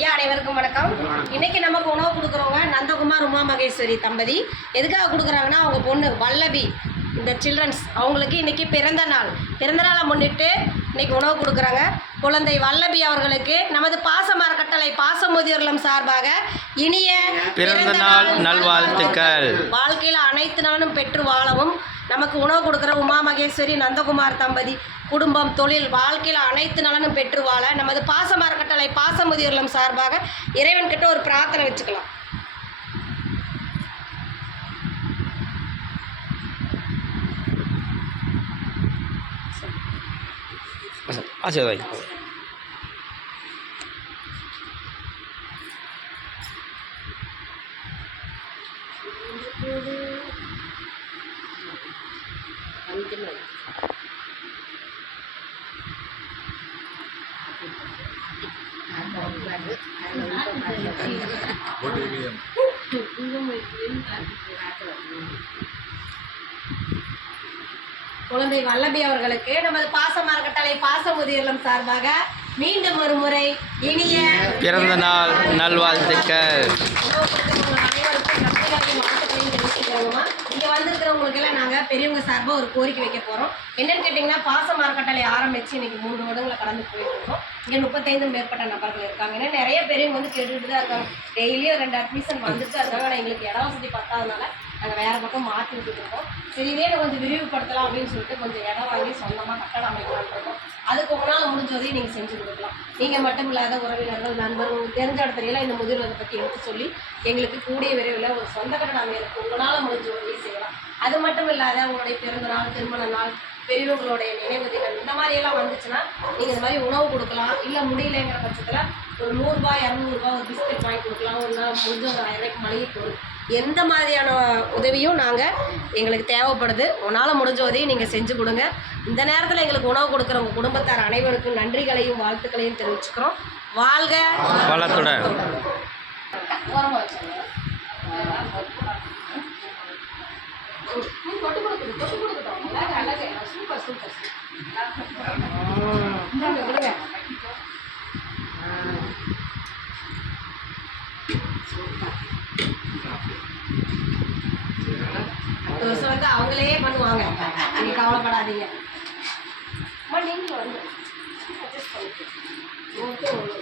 ஐயா அனைவருக்கும் வணக்கம். இன்னைக்கு நமக்கு உணவு கொடுக்குறவங்க நந்தகுமார் உமா மகேஸ்வரி தம்பதி. எதுக்காக கொடுக்குறாங்கன்னா அவங்க பொண்ணு வல்லபி இந்த சில்ட்ரன்ஸ் அவங்களுக்கு இன்னைக்கு பிறந்த நாளை முன்னிட்டு இன்னைக்கு உணவு கொடுக்குறாங்க. குழந்தை வல்லபி அவர்களுக்கு நமது பாசம் அறக்கட்டளை பாசமுதியோர் இல்லம் சார்பாக இனிய பிறந்த நாள் நல்வாழ்த்துக்கள். வாழ்க்கையில் அனைத்து நாளும் பெற்று வாழவும் நமக்கு உணவு கொடுக்குற உமா மகேஸ்வரி நந்தகுமார் தம்பதி குடும்பம் தொழில் வாழ்க்கையில் அனைத்து நலனும் பெற்று வாழ நமது பாசம் அறக்கட்டளை பாசமுதியோர் இல்லம் சார்பாக இறைவன்கிட்ட ஒரு பிரார்த்தனை வச்சுக்கலாம். குழந்தை வல்லபி அவர்களுக்கு நமது பாசம் அறக்கட்டளை பாசமுதியோர் இல்லம் சார்பாக மீண்டும் ஒரு முறை இனிய பிறந்த நாள் நல்வாழ்த்துக்கள். இங்கே வந்திருக்கிறவங்களுக்கு எல்லாம் நாங்கள் பெரியவங்க சார்பாக ஒரு கோரிக்கை வைக்க போகிறோம். என்னன்னு கேட்டிங்கன்னா, பாசம் அறக்கட்டளை ஆரம்பித்து இன்றைக்கி 3 வருடங்களை கடந்து போயிட்டு இருக்கோம். இங்கே 35 மேற்பட்ட நபர்கள் இருக்காங்க. ஏன்னா நிறைய பெரியவங்க வந்து கேட்டுட்டு தான் இருக்காங்க. டெய்லியும் 2 அட்மிஷன் வந்துட்டு தான் இருக்காங்க. ஆனால் எங்களுக்கு இட வசதி பத்தாதனால நாங்கள் வேறு பக்கம் மாற்றி விட்டுட்டு இருக்கோம். சரி, இதே கொஞ்சம் விரிவுபடுத்தலாம் அப்படின்னு சொல்லிட்டு கொஞ்சம் இடம் வாங்கி சொந்தமாக கட்டடம் அமைக்கலாம்னு இருக்கோம். அதுக்கு உங்களால் முடிஞ்சதையும் நீங்கள் செஞ்சு கொடுக்கலாம். நீங்கள் மட்டும் இல்லாத உறவினர்கள் நண்பர்கள் தெரிஞ்ச இடத்துலையெல்லாம் இந்த முதிர்வதை பற்றி எடுத்து சொல்லி எங்களுக்கு கூடிய விரைவில் ஒரு சொந்த கட்டடம் அமைக்கிறதுக்கு உங்களால் முடிஞ்ச உதவியை செய்யலாம். அது மட்டும் இல்லாத உங்களுடைய பிறந்த நாள், திருமண நாள், பெரியவங்களுடைய நினைவு தினம் இந்த மாதிரியெல்லாம் வந்துச்சுன்னா நீங்கள் இந்த மாதிரி உணவு கொடுக்கலாம். இல்லை முடியலைங்கிற பட்சத்தில் ஒரு 100 ரூபாய் 200 ரூபா ஒரு பிஸ்கட் வாங்கி கொடுக்கலாம். ஒரு நாள் முடிஞ்ச ஒரு 1000 ரூபாய்க்கு மளிகை பொருள் எந்த மாதிரியான உதவியும் எங்களுக்கு தேவைப்படுது. உன்னால் முடிஞ்ச உதவியும் நீங்கள் செஞ்சு கொடுங்க. இந்த நேரத்தில் எங்களுக்கு உணவு கொடுக்குற உங்கள் குடும்பத்தார் அனைவருக்கும் நன்றிகளையும் வாழ்த்துக்களையும் தெரிவிச்சுக்கிறோம். வாழ்க வளத்துடன். வருஷம் வந்து அவங்களே பண்ணுவாங்க, நீங்கள் கவலைப்படாதீங்க. நீங்களும் வந்து அட்ஜஸ்ட் பண்ணிக்கோங்க.